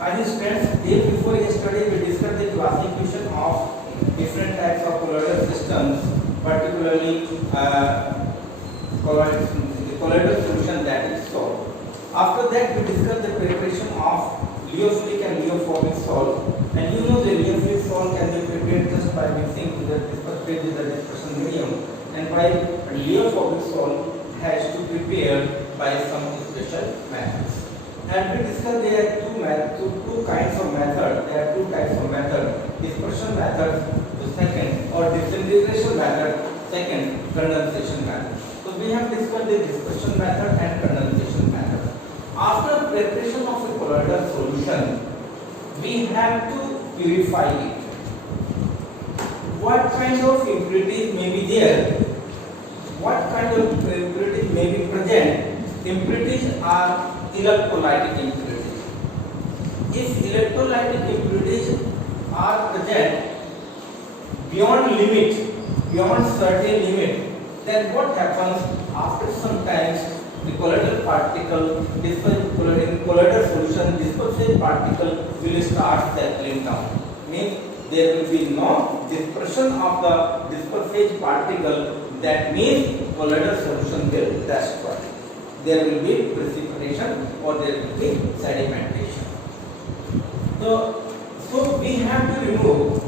As students, day before yesterday we discussed the classification of different types of colloidal systems, particularly colloidal solution that is salt. After that, we discussed the preparation of liofilic and liophobic salt. And you know the liofilic salt can be prepared just by mixing with the dispersion with the dispersion medium, and by liophobic salt has to prepare by some special methods. And we discussed there are two kinds of method. There are two types of method: dispersion method, the second, or disintegration method, second, condensation method. So we have discussed the dispersion method and condensation method. After preparation of a colloidal solution, we have to purify it. What kind of impurities may be there? What kind of impurities may be present? Impurities are electrolytic impurities. If electrolytic impurities are present beyond limit, beyond certain limit, then what happens after some times? The colloidal particle, colloidal solution, dispersive particle will start settling down. Means there will be no dispersion of the dispersive particle. That means colloidal solution will destroy. There will be precipitation or there will be sedimentation. So we have to remove.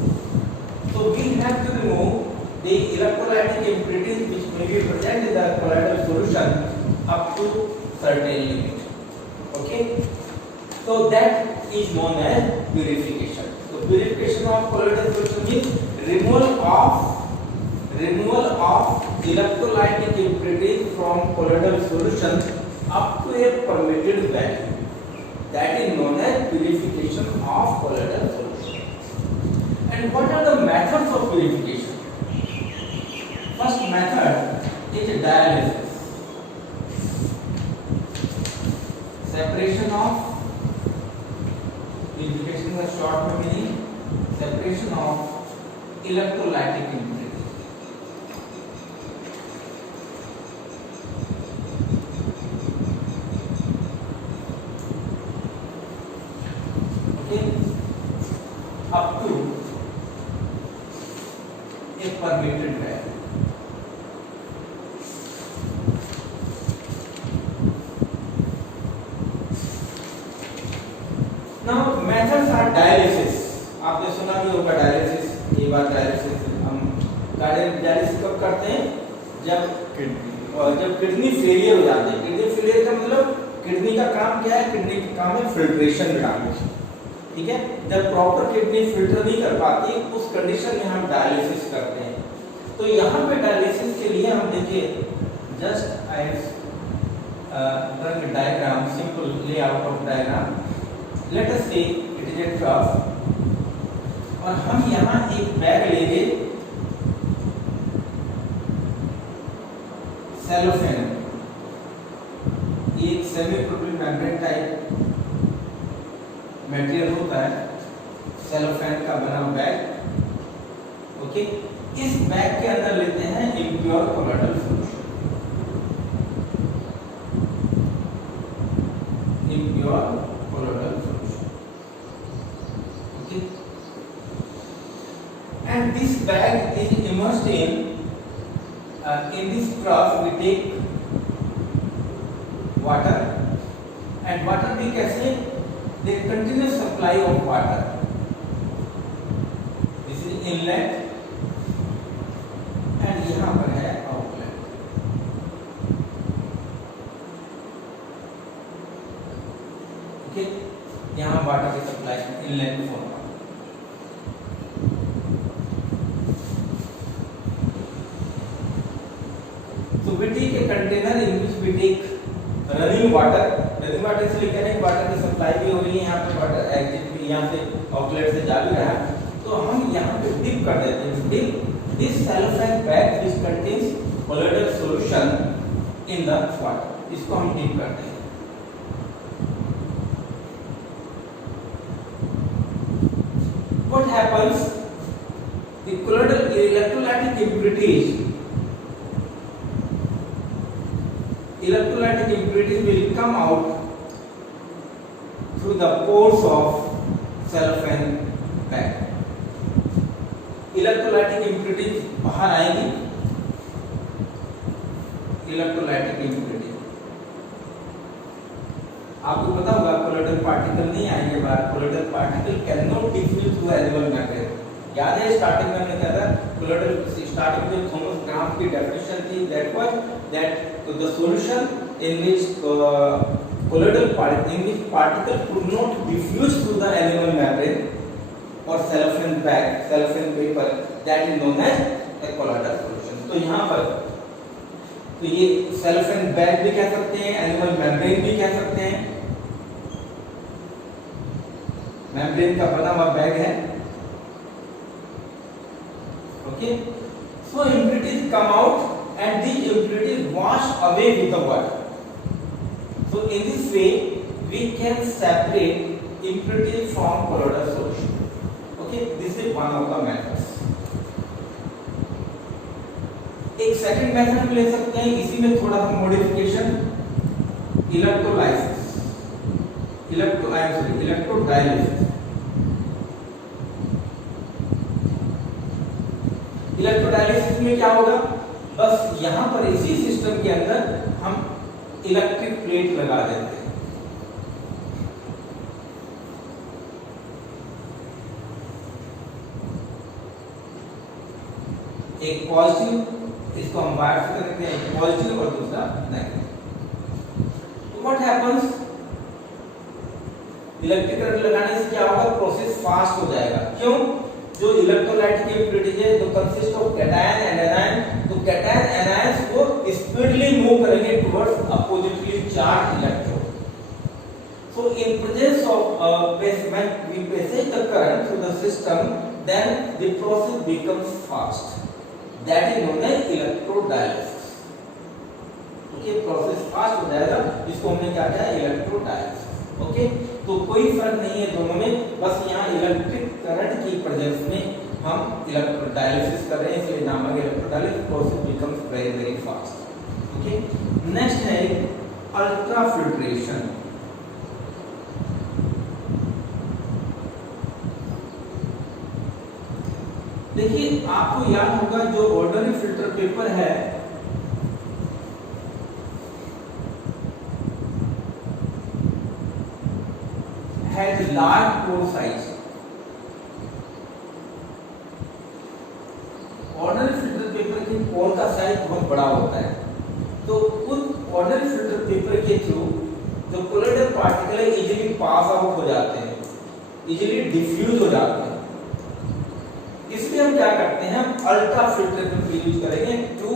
The electrolytic impurities which may be present in the colloidal solution up to certain limit. Okay. So that is known as purification. So purification of colloidal solution means removal of electrolytic impurities from colloidal solution up to a permitted value. That is known as purification of colloidal solution. And what are the methods of purification? First method is dialysis. Separation of purification is short meaning separation of electrolytic impurities. Okay, up to a permitted value. Now methods are dialysis. आपने सुना भी होगा dialysis. ये बात dialysis हम dialysis कब करते हैं? जब किडनी फेलियर हो जाती है. किडनी फेलियर का मतलब किडनी का काम क्या है? किडनी का काम है फिल्ट्रेशन कराना. ठीक है. जब प्रॉपर किडनी फिल्टर नहीं कर पाती उस कंडीशन में हम डायलिसिस करते हैं. तो यहाँ पे डायलिसिस के लिए हम देखिए just I draw a diagram, simple layout of diagram. Let us से इट इज ए ट्रफ और हम यहाँ एक बैग लेंगे सेलोफेन. ये एक semi propylene membrane type material होता है, सेलोफेन का बना बैग. ओके. इस बैग के अंदर लेते हैं impure colloidal solution. Impure colloidal solution. Okay. And this bag is immersed in this trough we take water, and water भी कैसे? The continuous supply of water. This is inlet and यहाँ पर है outlet. Okay, यहाँ water की supply inlet form. So we take a container in which we take running water. Running water से लेकर एक वाटर की सप्लाई भी हो रही है, यहाँ पे वाटर एग्जिट भी यहाँ से आउटलेट से जा भी रहा है. तो हम यहाँ पे डिप कर देते हैं. Dip this cellophane bag which contains colloidal solution in the water. इसको हम डिप करते हैं. What happens? The colloidal electrolytic impurities will come out through the pores of cellophane bag. Electrolytic impurities बाहर आएंगी, इलेक्ट्रोलाइटिक इम्प्यूरिटी आपको पता होगा colloidal particle नहीं आएंगे बाहर, colloidal particle can not diffuse through animal matter. याद है स्टार्टिंग में हमने कहा था कोलोइडल स्टार्टिंग में थॉमस ग्राम की डेफिनेशन थी that was that the solution in which colloidal particle could not diffuse through the animal membrane or cellophane bag, cellophane paper, that is known as a colloidal solution। तो यहाँ पर तो ये cellophane bag भी कह सकते हैं, animal membrane भी कह सकते हैं, membrane का बना हुआ बैग है। Okay, so impurities come out and the impurities wash away with the water। So in this way we can separate impurity from colloidal solution। Okay, this is one of the methods। एक second method हम ले सकते हैं, इसी में थोड़ा सा modification, electrolysis, electrodialysis. Electrodialysis में क्या होगा, बस यहां पर इसी सिस्टम के अंदर हम इलेक्ट्रिक प्लेट लगा देते हैं। एक पॉजिटिव, इसको हम वायर से कनेक्ट करते हैं, पॉजिटिव और दूसरा नेगेटिव। तो व्हाट हैपेंस, इलेक्ट्रिक करंट लगाने से क्या होगा, प्रोसेस फास्ट हो जाएगा। क्यों, जो इलेक्ट्रोलाइटिक इम्प्यूरिटीज है तो consist of cation and anion, तो कैटायन एनायंस को स्पीडली मूव करेंगे towards oppositely charge electron. So in presence of when we passage the current through the system, then the process becomes fast, that is known as electrodialysis। Okay, process fast हो जाएगा, इसको हमने क्या कहा, electrodialysis. Okay, तो कोई फर्क नहीं है दोनों में, बस यहाँ इलेक्ट्रिक करंट की प्रेजेंस में हम इलेक्ट्रोडायलिसिस कर रहे हैं, इसलिए नाम है electrodialysis. Process becomes very very fast. Okay, next है अल्ट्राफिल्ट्रेशन। देखिए आपको याद होगा जो ऑर्डिनरी फिल्टर पेपर है has large pore size. Ordinary filter paper के पोर का साइज बहुत बड़ा होता है, तो उस ऑर्डिनरी फिल्टर पेपर के थ्रू जो कोलोइडल पार्टिकल है इजीली पास आउट हो जाते हैं, इजीली डिफ्यूज हो जाते हैं। इसलिए हम क्या करते हैं, अल्ट्रा फिल्टर पेपर यूज करेंगे to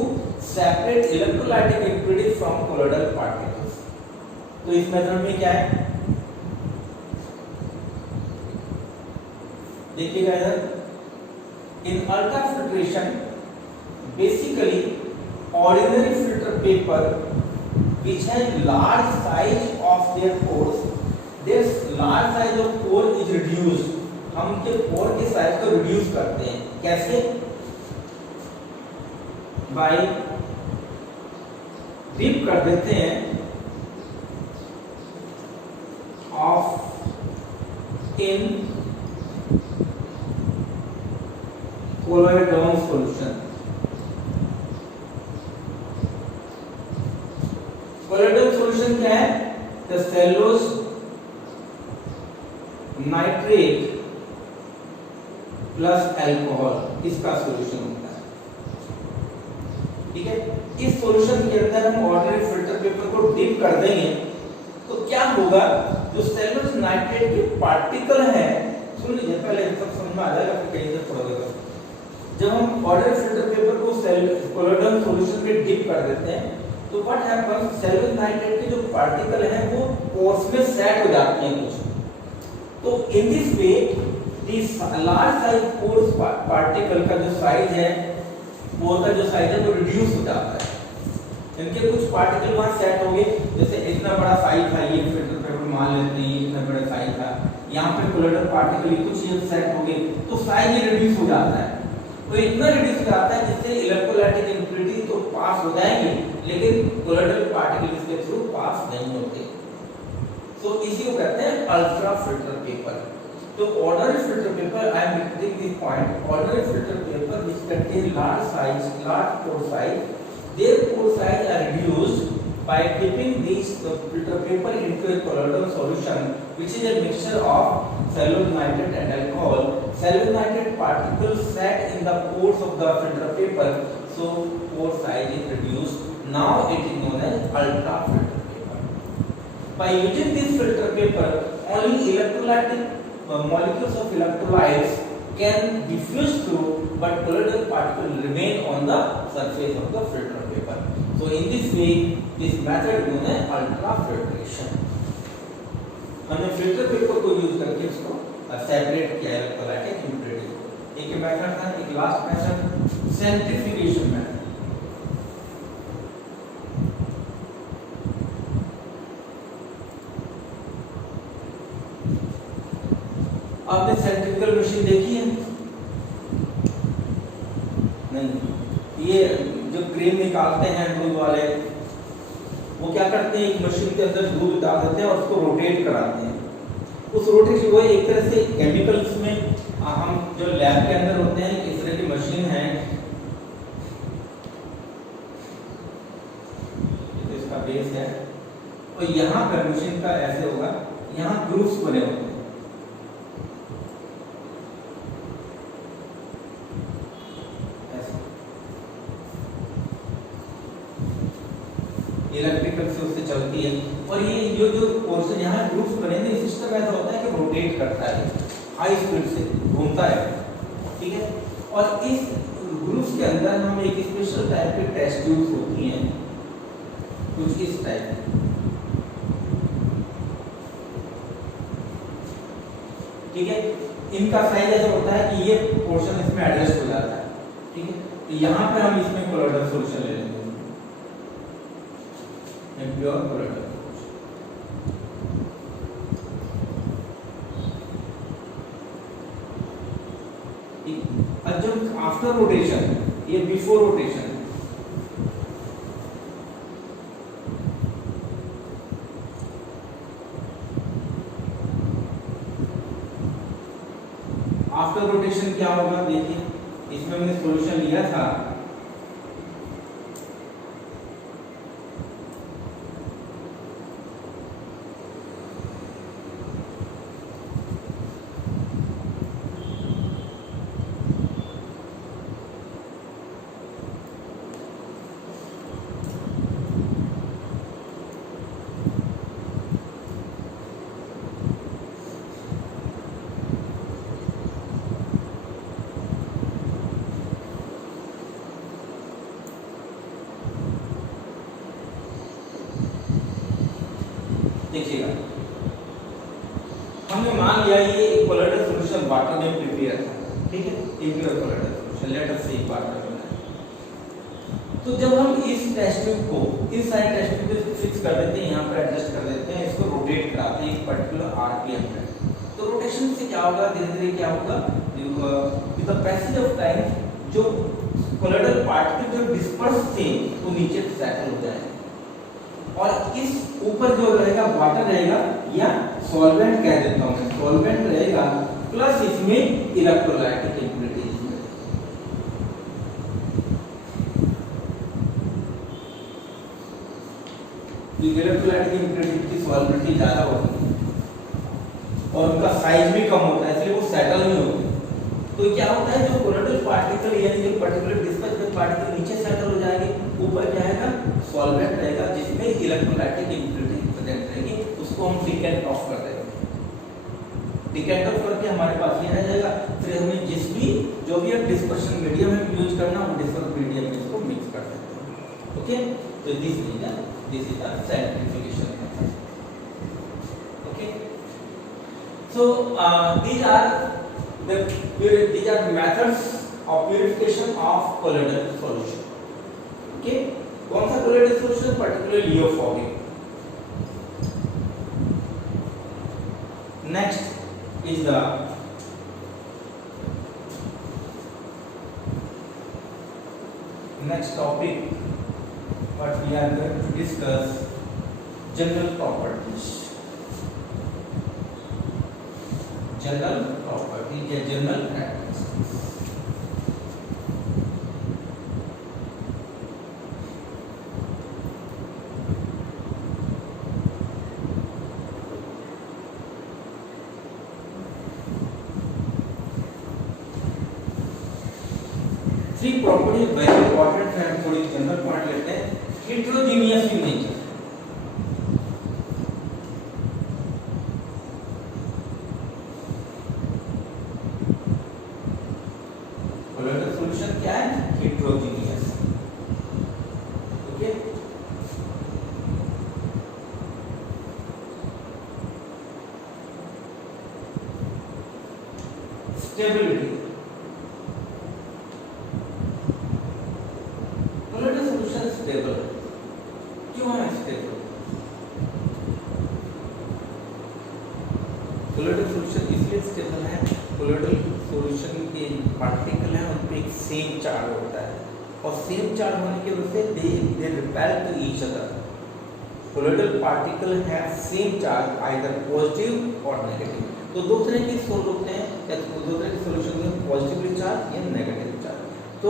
separate electrolytic impurities from colloidal particles. तो इस मेथड में क्या है, देखिएगा इधर, in ultrafiltration basically ordinary filter paper which has large size of their pores, this large size of pore is reduced। हम उनके पोर के साइज को रिड्यूस करते हैं, कैसे, बाय डिप कर देते हैं of in colloidal solution. Colloidal solution क्या है, the cellulose nitrate plus alcohol, इसका सॉल्यूशन होता है। ठीक है, इस सॉल्यूशन के अंदर हम ऑर्डिनरी फिल्टर पेपर को डिप कर देंगे तो क्या होगा, जो सेलुलोज नाइट्रेट के पार्टिकल है, सुन लीजिए पहले सब समझ में आ जाएगा, फिर कहीं से पढ़ोगे। जब हम ऑर्डिनरी फिल्टर पेपर को कोलोइडल सॉल्यूशन में डिप कर देते हैं तो व्हाट हैपेंस, सेलुलोज नाइट्रेट के जो पार्टिकल हैं वो पोर्स में सेट हो जाते हैं कुछ। तो in this way this large size pores particle का जो साइज है, पोर का जो साइज है वो रिड्यूस हो जाता है। इनके कुछ पार्टिकल वहां सेट हो गए, जैसे इतना बड़ा साइज था, ये फिल्टर पेपर मान लेते हैं, इतना बड़ा साइज था, यहाँ पे कोलोइडल पार्टिकल कुछ ये सेट हो गए, तो साइज ही रिड्यूस हो जाता है। तो इतना रिड्यूस हो जाता है जिससे इलेक्ट्रोलाइटिक इम्प्यूरिटी तो पास हो जाएंगे, लेकिन कोलोइडल पार्टिकल इसके थ्रू पास नहीं होते। तो इसी को कहते हैं अल्ट्रा फिल्टर पेपर। तो ordinary filter paper, I am repeating this point, ordinary filter paper which contain large pore size, their pore size are reduced by dipping these filter paper into a colloidal solution which is a mixture of cellulose nitrate and alcohol. Cellulose nitrate particles set in the pores of the filter paper, so pore size is reduced. Now it is known as ultra filter paper. By using this filter paper, only electrolytic molecules of electrolytes can diffuse through, but colloidal particles remain on the surface of the filter paper. So in this way, this method is known as ultrafiltration. हमने filter paper को use करके इसको separate किया electrolytic impurities को। एक method था, एक last method centrifugation method. आपने सेंट्रीफ्यूगल मशीन देखी है? नहीं। ये जो क्रीम निकालते हैं दूध वाले, वो क्या करते हैं, एक मशीन के अंदर दूध डाल देते हैं और उसको रोटेट कराते हैं। उस रोटेशन वो एक तरह से केमिकल्स में हम जो लैब के अंदर होते हैं, इस तरह की मशीन है, तो इसका बेस है और यहाँ पर मशीन का ऐसे होगा, यहाँ ग्रूव्स बने होते हैं। इलेक्ट्रिकल से उससे चलती है और ये जो पोर्शन यहाँ ग्रुप्स बने हैं, सिस्टम ऐसा होता है कि रोटेट करता है, हाई स्पीड से घूमता है, ठीक है। और इस ग्रुप्स के अंदर हम एक स्पेशल टाइप के टेस्ट ट्यूब्स होती हैं, कुछ इस टाइप, ठीक है। इनका साइज ऐसा होता है कि ये पोर्शन इसमें एडजस्ट हो जाता है, ठीक है। तो यहाँ पे हम इसमें कोलोइडल सॉल्यूशन ले लेंगे, प्योर कोलोइडल। जब आफ्टर रोटेशन, ये बिफोर रोटेशन, आफ्टर रोटेशन क्या होगा, देखिए इसमें हमने सॉल्यूशन लिया था, देखिएगा हमने मान लिया ये कोलोइडल सॉल्यूशन वाटर में प्रिपेयर था, ठीक है, impure colloidal solution, let us से वाटर में। तो जब हम इस टेस्ट ट्यूब को, इस साइड टेस्ट ट्यूब पे फिक्स कर देते हैं, यहाँ पर एडजस्ट कर देते हैं, इसको रोटेट कराते हैं एक पर्टिकुलर आरपीएम पे, तो रोटेशन से क्या होगा, धीरे-धीरे क्या होगा, with the passage of time जो कोलोइडल पार्टिकल जो डिस्पर्स थे वो नीचे सेटल हो जाएंगे और इस ऊपर जो रहेगा वाटर रहेगा या सॉल्वेंट कह देता हूं मैं, सॉल्वेंट रहेगा प्लस इसमें इलेक्ट्रोलाइटिक इम्प्योरिटीज। इलेक्ट्रोलाइटिक इम्प्योरिटी की सॉल्वेंटी ज्यादा होती है और उनका साइज भी कम होता है, इसलिए वो सेटल नहीं होते। तो क्या होता है, जो कोलोइडल पार्टिकल यानी जो पर्टिकुलर डिस्पर्स पार्टिकल नीचे सेटल हो जाएंगे, ऊपर क्या आएगा, सॉल्वेंट रहेगा जिसमें इलेक्ट्रोलाइटिक इम्प्योरिटी प्रेजेंट रहेगी, उसको हम डिकैंट ऑफ कर देंगे। डिकैंट ऑफ करके हमारे पास ये रह जाएगा, फिर हमें जिस भी जो भी अब डिस्पर्शन मीडियम में यूज करना वो डिस्पर्स मीडियम में इसको मिक्स कर सकते हैं। ओके, तो this is the centrifugation method. Okay, so these are the methods of purification of colloidal solution. Okay, कौन सा colloidal solution, particularly Leofogging. Next is the next topic what we are going to discuss, general properties. General property या general characteristics. Three property very important है, थोड़ी general point लेते हैं। Heterogeneous in nature, colloidal solution क्या है? Heterogeneous. Okay, stability, colloidal solution stable क्यों है? Stable colloidal solution इसलिए स्टेबल है, कोलोइडल सॉल्यूशन के पार्टिकल हैं उन पे एक सेम चार्ज होता है और सेम चार्ज होने की वजह से they repel to each other. Colloidal particle have same charge either positive और नेगेटिव। तो दो तरह के सोल होते हैं, या दो तरह के सॉल्यूशन में पॉजिटिवली चार्ज या नेगेटिव चार्ज। तो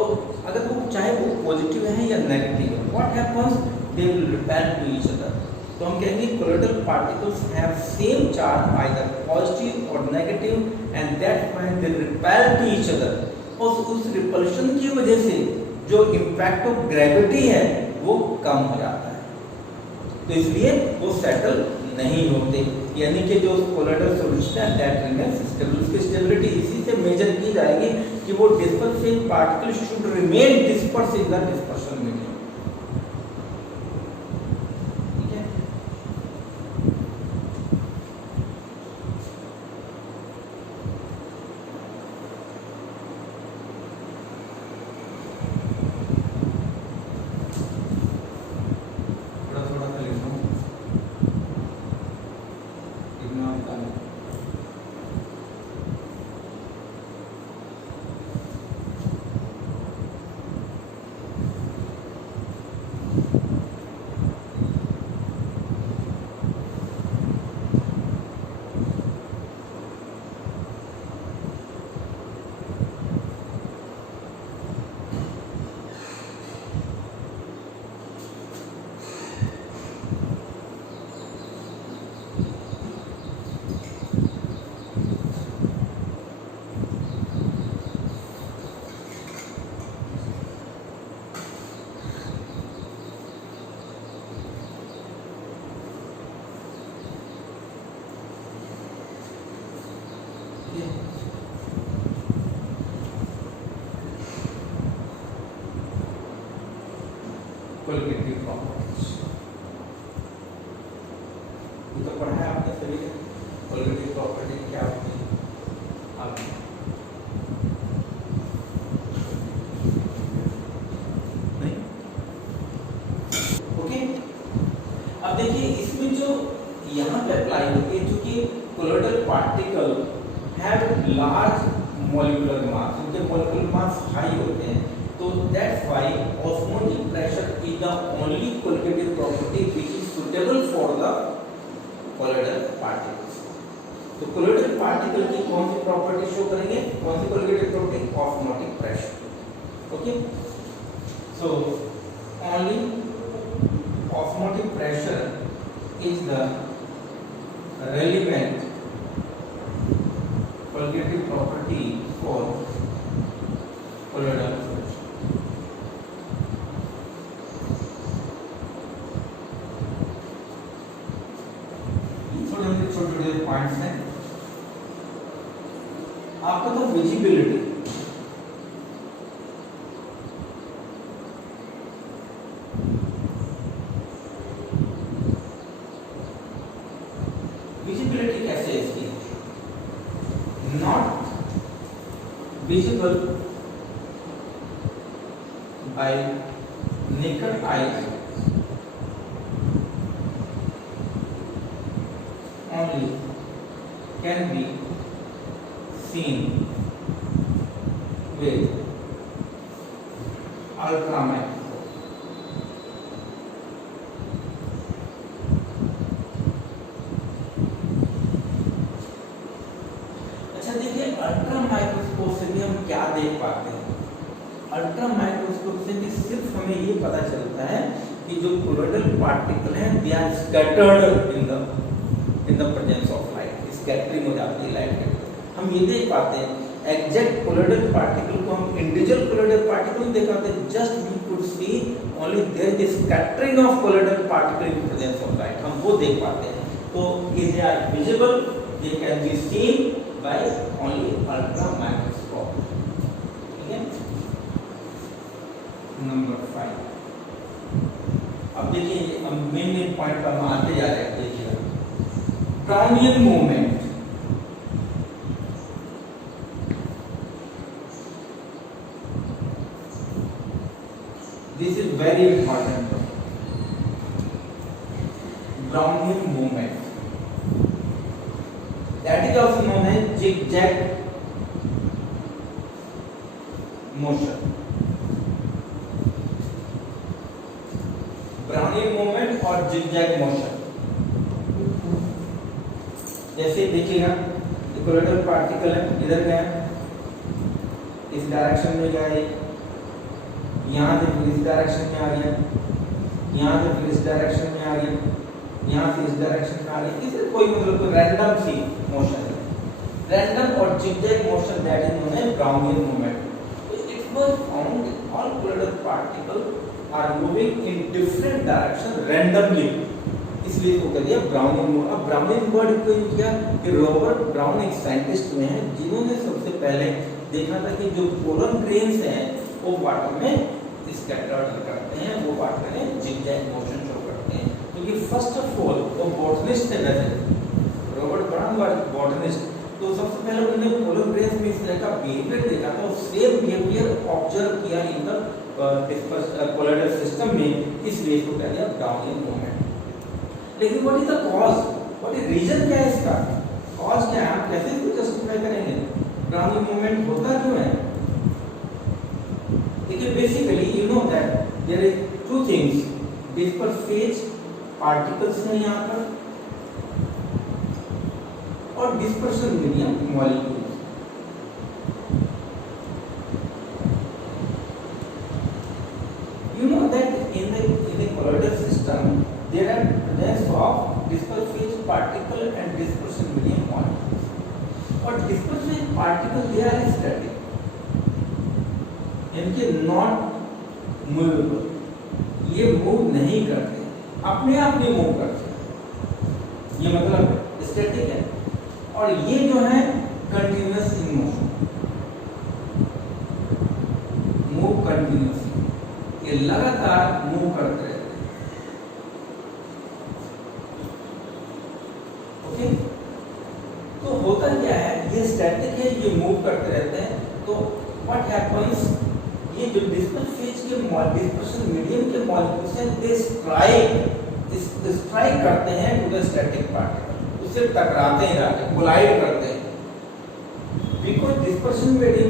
अगर वो चाहे वो पॉजिटिव है या नेगेटिव है, what happens? They will repel to each other. तो हम कहेंगे colloidal particles have same charge either positive और negative and that's why they repel to each other. और उस रिपल्शन की वजह से जो इम्पैक्ट ऑफ ग्रेविटी है वो कम हो जाता है, तो इसलिए वो सेटल नहीं होते। यानी कि जो कोलोइडल सॉल्यूशन है दैट रिमेन्स स्टेबल। उसकी स्टेबिलिटी इसी से मेजर की जाएगी कि वो dispersive particle should remain disperse in the dispersion medium. ठीक है, थोड़ा थोड़ा सा लिख लो, इतना होता है। कोलिगेटिव प्रॉपर्टीज ये तो पढ़ा है आपने सभी ने। कोलिगेटिव प्रॉपर्टी क्या होती है? अब नहीं, ओके। अब देखिए इसमें जो यहाँ पे अप्लाई होती है, चूंकि colloidal particle have large molecular mass, उनके मॉलिक्यूलर मास हाई होते हैं, तो that's why osmotic pressure is the only colligative property which is suitable for the colloidal particles। तो colloidal particle की कौन सी प्रॉपर्टी शो करेंगे? कौन सी colligative property? osmotic pressure। Okay, so only osmotic pressure is the relevant colligative property for colloidal solution। छोटे-छोटे points हैं आपका। तो visibility, visibility कैसे है इसकी? Not visible bye naked eye, only can be seen with ultramicroscope। अच्छा देखिए, ultra microscope से भी हम क्या देख पाते हैं? अल्ट्रा माइक्रोस्कोप से भी सिर्फ हमें ये पता चलता है कि जो कोलोइडल पार्टिकल हैं they are scattered in the presence of light, scattering हो जाती है लाइट के। हम ये देख पाते हैं एग्जैक्ट कोलोइडल पार्टिकल को हम इंडिविजुअल कोलोइडल पार्टिकल देख पाते हैं, just we could see only there is scattering of colloidal particle in presence of light, हम वो देख पाते हैं। तो is are visible, they can be seen by only ultra microscope. ठीक है, नंबर 5। अब देखिए हम मेन पॉइंट पर आते जा रहे हैं। देखिए Brownian movement, this is very important. Brownian movement, that is also known as zigzag motion. Brownian movement और zigzag motion, जैसे देखिएगा कोलोइडल पार्टिकल है, इधर गया, इस डायरेक्शन में गया, यहाँ से फिर इस डायरेक्शन में आ गया, यहाँ से फिर इस डायरेक्शन में आ गया, यहाँ से इस डायरेक्शन में आ गया। इसे कोई मतलब कोई रैंडम सी मोशन है, रैंडम और zigzag motion, that is known as Brownian movement. It was found all colloidal particle are moving in different direction randomly, इसलिए इसको कह दिया ब्राउनियन मूवमेंट। अब ब्राउनियन वर्ड को किया कि रॉबर्ट ब्राउन एक साइंटिस्ट हुए हैं जिन्होंने सबसे पहले देखा था कि जो पोलन ग्रेन्स हैं वो वाटर में स्कैटर्ड करते हैं, वो वाटर में जिगजैग मोशन शो करते हैं। क्योंकि फर्स्ट ऑफ ऑल वो बॉटनिस्ट थे, वैसे रॉबर्ट ब्राउन वाज बॉटनिस्ट, तो सबसे पहले उन्होंने पोलर ग्रेन्स में इस तरह का बिहेवियर देखा था और सेम बिहेवियर ऑब्जर्व किया इन द कोलोइडल सिस्टम में, इसलिए इसको कह दिया ब्राउनियन मूवमेंट। लेकिन what is the cause, what is reason, क्या है इसका कॉज, क्या है, आप कैसे इसको जस्टिफाई करेंगे? ब्राउनियन मूवमेंट होता क्यों है? देखिए basically you know that there is two things, disperse phase particles हैं यहाँ पर और dispersion medium molecules. You know that in the colloidal system there are presence of disperse phase particle and dispersion medium molecules. और disperse phase particle they are static, इनके not movable, ये move नहीं करते, अपने आप नहीं मूव करते, ये मतलब स्टैटिक है। और ये जो है continuous in motion, move continuously, ये लगातार मूव करते रहते हैं। ओके, तो होता क्या है, ये स्टैटिक है, ये मूव करते रहते हैं। तो व्हाट हैपेंस, ये जो डिस्पर्स फेज के डिस्पर्शन मीडियम के मॉलिक्यूल्स हैं दे स्ट्राइक करते हैं टू द स्टैटिक पार्टिकल, उससे टकराते हैं, जाके कोलाइड करते हैं। Because dispersion medium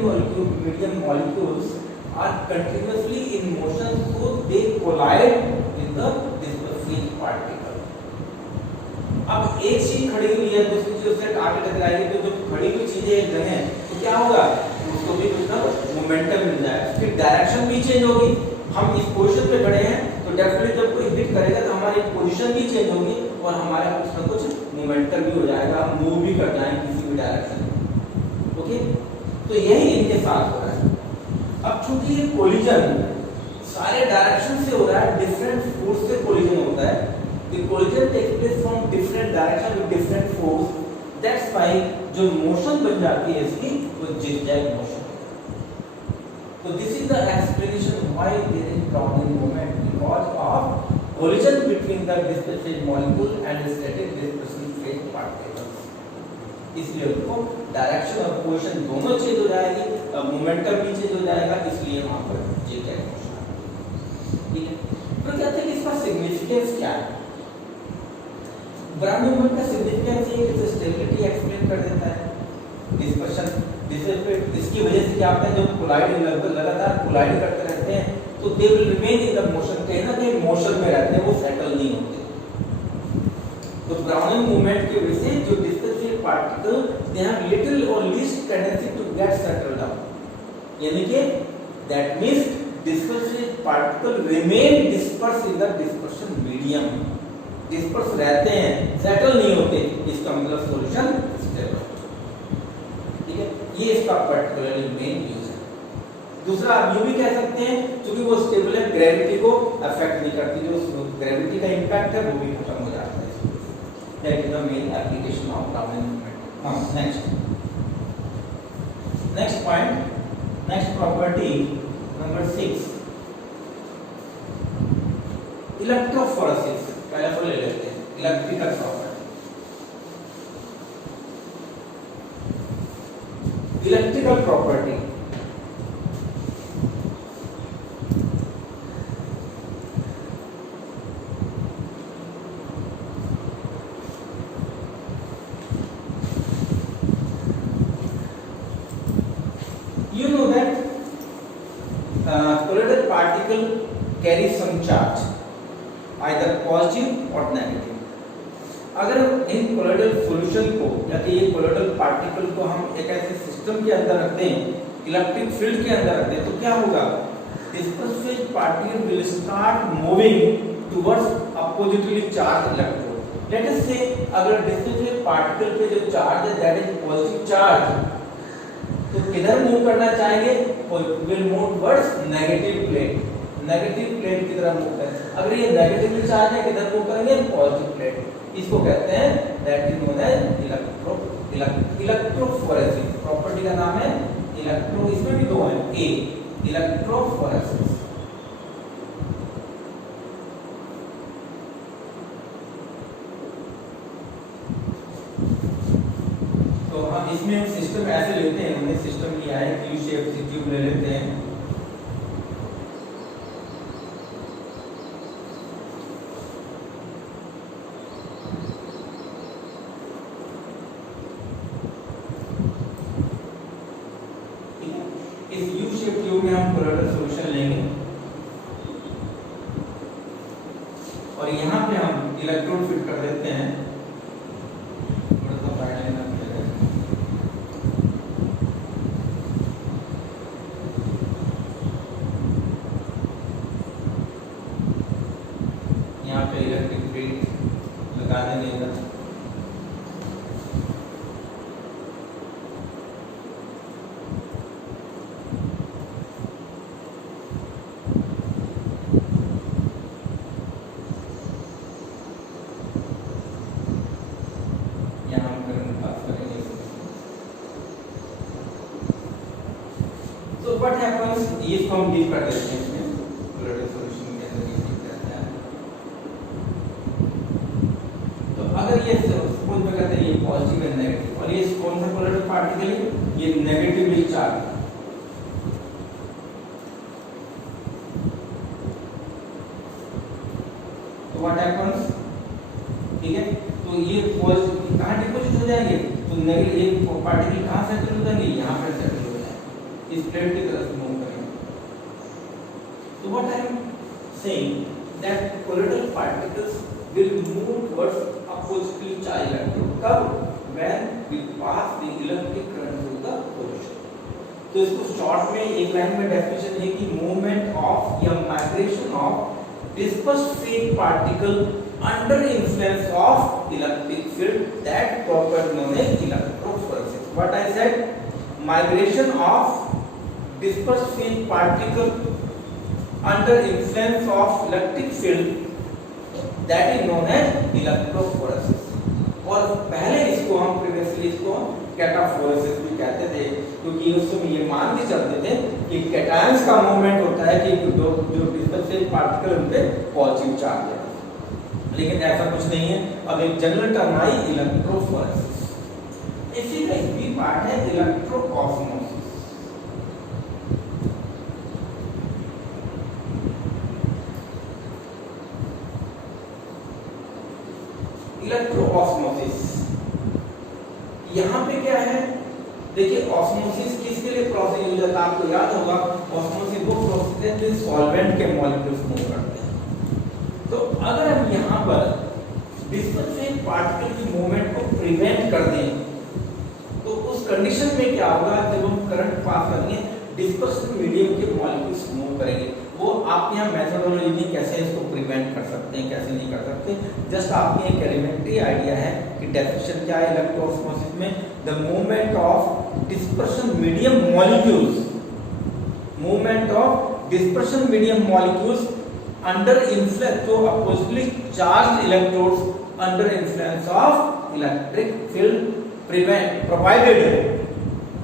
molecules are continuously in motion, so they collide with the disperse phase particle. अब एक चीज खड़ी हुई है, दूसरी चीज उससे आगे टकराएगी, तो जो खड़ी हुई चीजें एक जगह, तो क्या होगा, उसको भी कुछ ना मोमेंटम मिल जाएगा, फिर डायरेक्शन भी चेंज होगी। हम इस पोजीशन पे खड़े हैं तो डेफिनेटली जब कोई हिट करेगा तो हमारी पोजीशन भी चेंज होगी और हमारा कुछ ना कुछ मोमेंटम भी हो जाएगा, हम मूव भी कर जाएंगे किसी भी डायरेक्शन में। ओके, तो यही इनके साथ हो रहा है। अब चूंकि ये कोलिजन सारे डायरेक्शन से हो रहा है, डिफरेंट फोर्स से कोलिजन होता है, the collision takes place from different direction with different force, that's why जो मोशन बन जाती है इसकी वो जिगजैग मोशन। तो this is the explanation why there is Brownian movement, because of collision between the disperse phase molecule and static dispersion phase particles. इसलिए उनको direction और पोजीशन दोनों चेंज हो जाएगी, मोमेंटम भी चेंज हो जाएगा, इसलिए वहां पर जिगजैग मोशन। ठीक है, तो कहते हैं कि इसका सिग्निफिकेंस क्या है? ब्राउनियन मूवमेंट का सिग्निफिकेंस ये कि स्टेबिलिटी एक्सप्लेन कर देता है, डिस्पर्शन इसकी वजह से क्या होता है, जब कोलाइड लगातार कोलाइड करते रहते हैं तो they will remain in the motion, कहीं ना कहीं मोशन में रहते हैं, वो सेटल नहीं होते। तो ब्राउनियन मूवमेंट की वजह से जो disperse phase particle they have little और least tendency to get settled down, यानी कि that means dispersive particle remain dispersed in the dispersion medium, disperse रहते हैं, सेटल नहीं होते, इसका मतलब सॉल्यूशन स्टेबल। ठीक है, ये इसका पर्टिकुलरली मेन यूज है। दूसरा आप ये भी कह सकते हैं क्योंकि वो स्टेबल है, ग्रेविटी को अफेक्ट नहीं करती, जो ग्रेविटी का इंपैक्ट है वो भी खत्म हो जाता है। That is the main application of downhill movement. हां, next point, next property number 6, electrophoresis. पहले फुल ले लेते हैं, electrical property. Electrical property you know that colloidal particle carry some charge, either positive or negative। अगर इन कोलोइडल सॉल्यूशन को या कि ये कोलोइडल पार्टिकल को हम एक ऐसे सिस्टम के अंदर रखते हैं, इलेक्ट्रिक फील्ड के अंदर रखते हैं, तो क्या होगा, dispersive particle will start moving towards oppositely charge electrode. Let us से अगर डिस्पर्सिव पार्टिकल पे जो चार्ज है दैट इज पॉजिटिव चार्ज, तो किधर मूव करना चाहेंगे, will move towards negative plate, negative plate की तरफ मूव करें। अगर ये नेगेटिव चार्ज है किधर मूव करेंगे, पॉजिटिव प्लेट। इसको कहते हैं that is known as electrophoresis. Property का नाम है इलेक्ट्रो, इसमें भी दो है, ए इलेक्ट्रोफोरेसिस। तो हम इसमें सिस्टम ऐसे लेते हैं, हमने सिस्टम लिया है क्यू शेप से ट्यूब ले लेते हैं, इस यू शेप ट्यूब में हम कोलोइडल सॉल्यूशन लेंगे और यहाँ पे हम इलेक्ट्रोड फिट कर देते हैं। थोड़ा सा बाहर लेना पड़ेगा, यहाँ पे इलेक्ट्रिक फील्ड लगा देंगे। So what happens, ये इसको हम डीप कर देते हैं इसमें कोलोइडल सॉल्यूशन के अंदर ये डीप करते हैं। तो अगर ये सपोज में कहते हैं ये पॉजिटिव एंड नेगेटिव, और ये कौन सा कोलोइडल पार्टिकल है, ये नेगेटिवली चार्ज। तो व्हाट हैपेंस, ठीक है, तो ये पॉजिटिव कहां डिपॉजिट हो जाएंगे, तो नेगेटिव ये पार्टिकल कहां सेटल हो जाएंगे, यहां पर सेटल हो जाएंगे, इस प्लेट की तरफ मूव करेंगे। तो what I am saying that colloidal particles will move towards oppositely charge electrode, कब, when we pass the electric current through the solution. तो इसको शॉर्ट में एक लाइन में डेफिनेशन है कि मूवमेंट ऑफ या migration of dispersive particle under influence of electric field, that property known as electrophoresis. What I said, migration of dispersive particle under influence of electric field, that is known as electrophoresis. और पहले इसको हम previously इसको कैटाफोरेसिस भी कहते थे, क्योंकि उस समय ये मान के चलते थे कि कैटायंस का मूवमेंट होता है कि जो डिस्पर्सिव पार्टिकल उन पे पॉजिटिव चार्ज है, लेकिन ऐसा कुछ नहीं है। अब एक जनरल टर्म आई इलेक्ट्रोफोरेसिस, इसी का एक भी पार्ट है इलेक्ट्रोऑस्मोसिस। इलेक्ट्रोऑस्मोसिस यहाँ पे क्या है, देखिए ऑस्मोसिस किसके लिए प्रोसेस यूज होता है, आपको याद होगा ऑस्मोसिस वो प्रोसेस है जो सॉल्वेंट के मॉलिक्यूल्स मूव करते हैं। तो अगर हम यहाँ पर डिस्पर्सिव पार्टिकल की मूवमेंट को प्रिवेंट कर दें, तो उस उस कंडीशन में क्या होगा, जब हम करंट पास करेंगे डिस्पर्शन मीडियम के मॉलिक्यूल्स मूव करेंगे। वो आप यहाँ मेथोडोलॉजी में कैसे इसको प्रिवेंट कर सकते हैं, कैसे नहीं कर सकते, जस्ट आपके एक एलिमेंट्री आइडिया है कि डेफिनेशन क्या है इलेक्ट्रोऑस्मोसिस में, the movement of dispersion medium molecules, movement of dispersion medium molecules under influence, तो oppositely charge electrodes under influence of electric field provided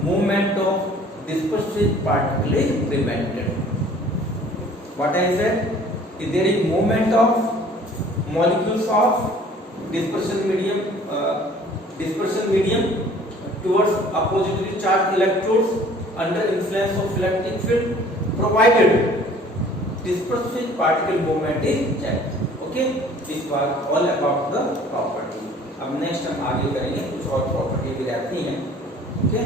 movement of dispersive particle is prevented. What I said, if there is movement of molecules of dispersion medium towards oppositely charged electrodes under influence of electric field provided dispersive particle movement is checked. Okay, this was all about the property. अब next हम आगे करेंगे, कुछ और property भी रहती हैं। Okay